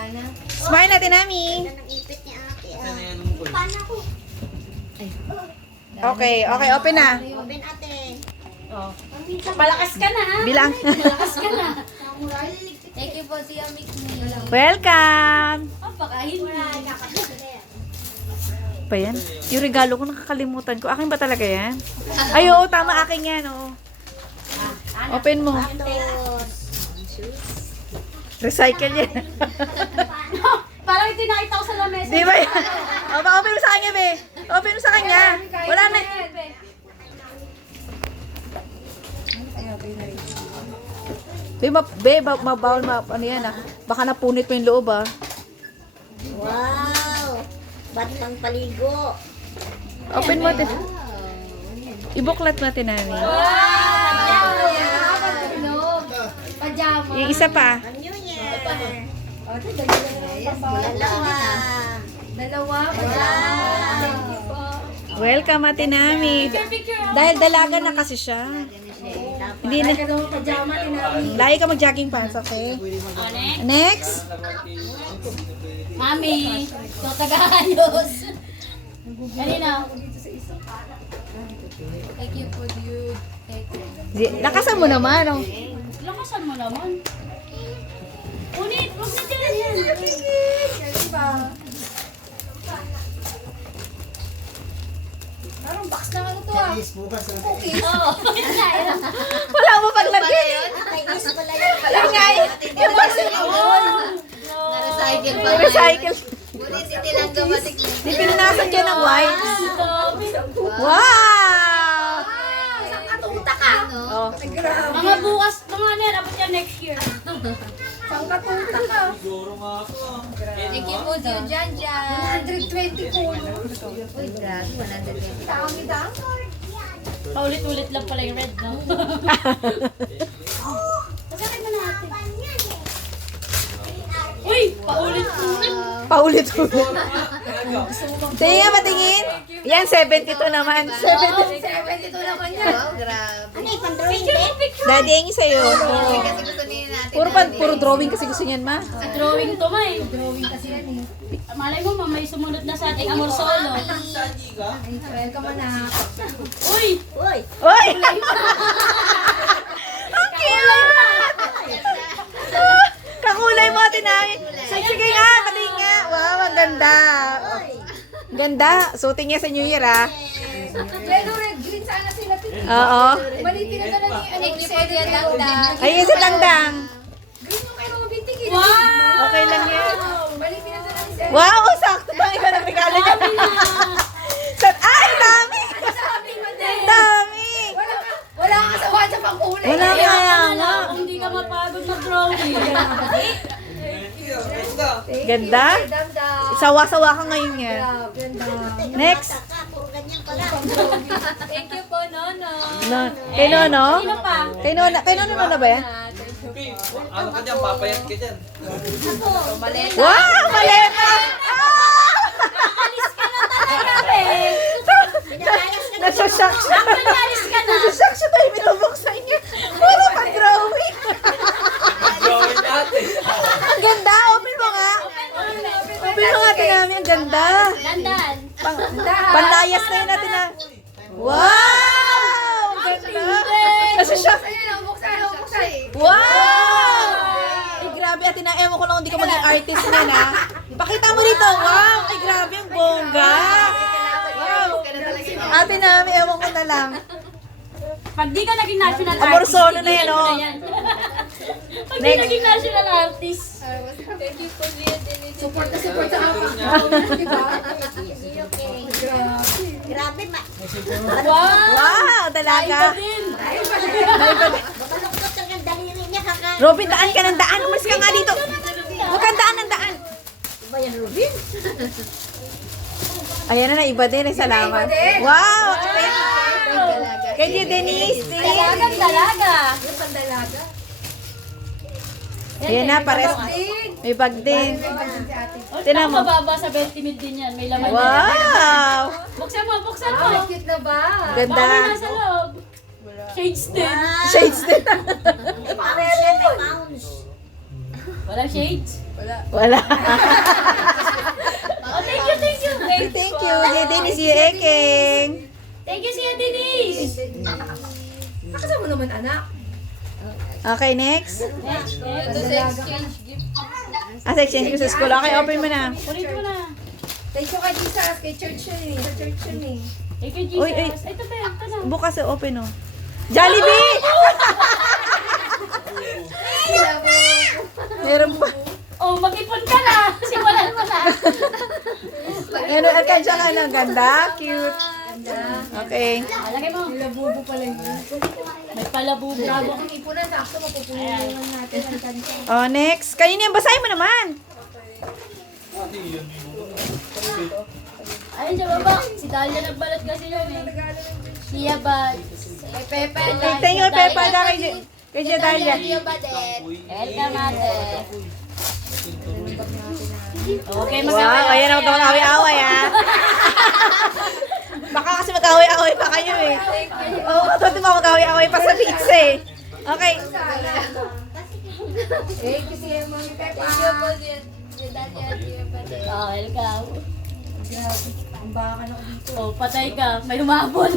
Smile natin, Nami. Ganda ng ipit ni ate. Paano ako? Okay, open na. Open ate. Oh. Palakas ka na, ha? Bilang. Palakas ka na. Thank you po, Tia Mikmi. Welcome! Pakain mo. Pa yan? Yung regalo ko, nakakalimutan ko. Akin ba talaga yan? Ay, oo, tama. Akin yan, oo. Open mo. Recycle yan. Parang itinakita ko sa lamesa. Di ba yan? O, open mo sa kanya, be. Open mo sa kanya. Wala na. Bawal ano yan, ah. Baka napunit mo yung loob, ah. Wow! Ba't pang paligo? Open mo natin. Ibuklat natin namin. Pajama. Yung isa pa. Ang New Year! Dalawa. Welcome, Ate Nami. Dahil dalaga na kasi siya. Hindi na. Pajama ni Nami. Lagi ka mag-jogging pants, okay? Next. Mami, ito taga-ayos. Kanina. Thank you for you. Thank you. Lakasan mo naman, oh. Lakasan mo naman. Unit, huwag na dyan yan. Parang box na ano to ah. Cookies. Oo. Wala mo paglagay. May is pala yun. Wala nga eh. Yung box Na-recycle pa. recycle. Ngunit hindi lang gamatik. Di pinunasan dyan ng white. Wow! Isang katuta ka. Oh. Mga bukas, mga ano yan, abot yan next year. Isang katuta ka. Thank you po, Jan Jan. 120 po. Uy, grabe, 120. Dami dami. Paulit-ulit lang pala yung red, no? Pasakin mo na natin. Uy, paulit-ulit. Paulit-ulit. Tingin nga patingin. Yan, 72 naman. 72. 72 naman yan. Wow, grabe. Ano yung pang-drawing din? Daddy, yung sa'yo. Kasi gusto niya natin. Puro drawing kasi gusto niyan, ma. Drawing to, may. Drawing kasi yan eh. Malay mo, may sumunod na sa ating amor solo. Welcome na. Uy! Uy! Uy! Ang cute! Kakulay mo, Ate Nami. Sige nga, patingin nga. Wow, ang ganda. Ganda. Suotin niya sa New Year, ah. Yellow, red, green sana sila. Oo. Malitin na talaga ni ano ni Pwede Dangdang. Ayun sa tangdang. Green mo kay Mama Binti. Wow! Okay lang yan. Malitin na talaga ni Sir. Wow, sakto pa. Ikaw na regalo niya. Ay, dami! Sabi mo din. Dami! Wala kang kasawa sa pangkulay. Wala kaya nga. Kung hindi ka mapagod mag-drawing. Ganda. Dangdang. Sawa-sawa ka ngayon yan. Ganda. Next. Puro ganyan pala. Thank you po, Nono. Kay Nono? Sino pa? Kay Nono na ba yan? Ano ka dyan? Papayat ka dyan. Wow! Maleta! Alis ka na talaga, be. Nasashock siya. Actually, alis ka na. Nasashock siya tayo binubuksan niya. Puro pag-drawing. Gawin natin. Ang ganda. Open mo nga. Open mo nga namin. Ang ganda. Dandan. Panlayas na yun natin na. Wow! Ang ganda. Nasashock. Wow! Ay, grabe. Ate na, ewan ko lang kung hindi ka maging artist na na. Pakita mo dito. Wow! Ay, grabe. Ang bongga. Wow! Ate na, ewan ko na lang. Pag di ka naging national artist, Amor solo na yan, tigilan mo oh. na yan. Pag di Next. naging national artist. Thank you po, Lia Denise. Support na support sa ako. Diba? Grabe, Wow! Wow! Dalaga. Iba din. mabaluktot ang daliri niya. Robin, daan ka ng daan. Umalis ka nga dito. Huwag kang daan ng daan. Ba yan, Rubin? Ayan na, iba din. Ay, salamat. Wow! Kay Tia Denise. Dalagang dalaga. Ayan na, pares. May bag din. Oh, Tinan mo. mababa sa 20 mil din yan. May laman yan. Wow! Buksan mo, buksan mo. Cute na ba? Ganda. Baka may nasa loob. Shades din. Shades din. May pounds yan, may pounds. Walang shades? Wala. Oh, thank you, thank you. Thank you, J. Dennis, you Ekeng. Thank you, Siya Denise. Nakasama naman anak. Okay, next. Next. Ito sa exchange gift. Sa exchange ko sa school. Okay, open mo na. Kunin mo na. Thank you kay Jesus. Kay church yun eh. Sa church yun eh. Thank you, Jesus. Uy, ay. Ito ba, ito na. Bukas open, oh. Jollibee! Meron pa. Oh, mag-ipon ka na. Simulan mo na. Meron at kanya ka lang. Ganda. Cute. Okay. Lagay mo. Labubo pala yun. May palabubo. Bago kang ipunan, sakto mapupununan natin ang kanto. Oh, next. Kanina yung basahin mo naman. Ayun, sa baba. Si Dalia nagbalat kasi yun eh. Siya ba? Kay Pepe. Thank you, Pepa. Kay Dalia. Welcome, ate. Okay, Wow, mag-away. ayan ako mag-away-away, ah. Baka kasi mag-away-away pa kayo, eh. Oo, pati ba mag-away-away pa sa pizza, eh. Okay. Eh, kasi yung mga pepa. Oh, welcome. Grabe. Ang baka na ako dito. Oh, patay ka. May humabol.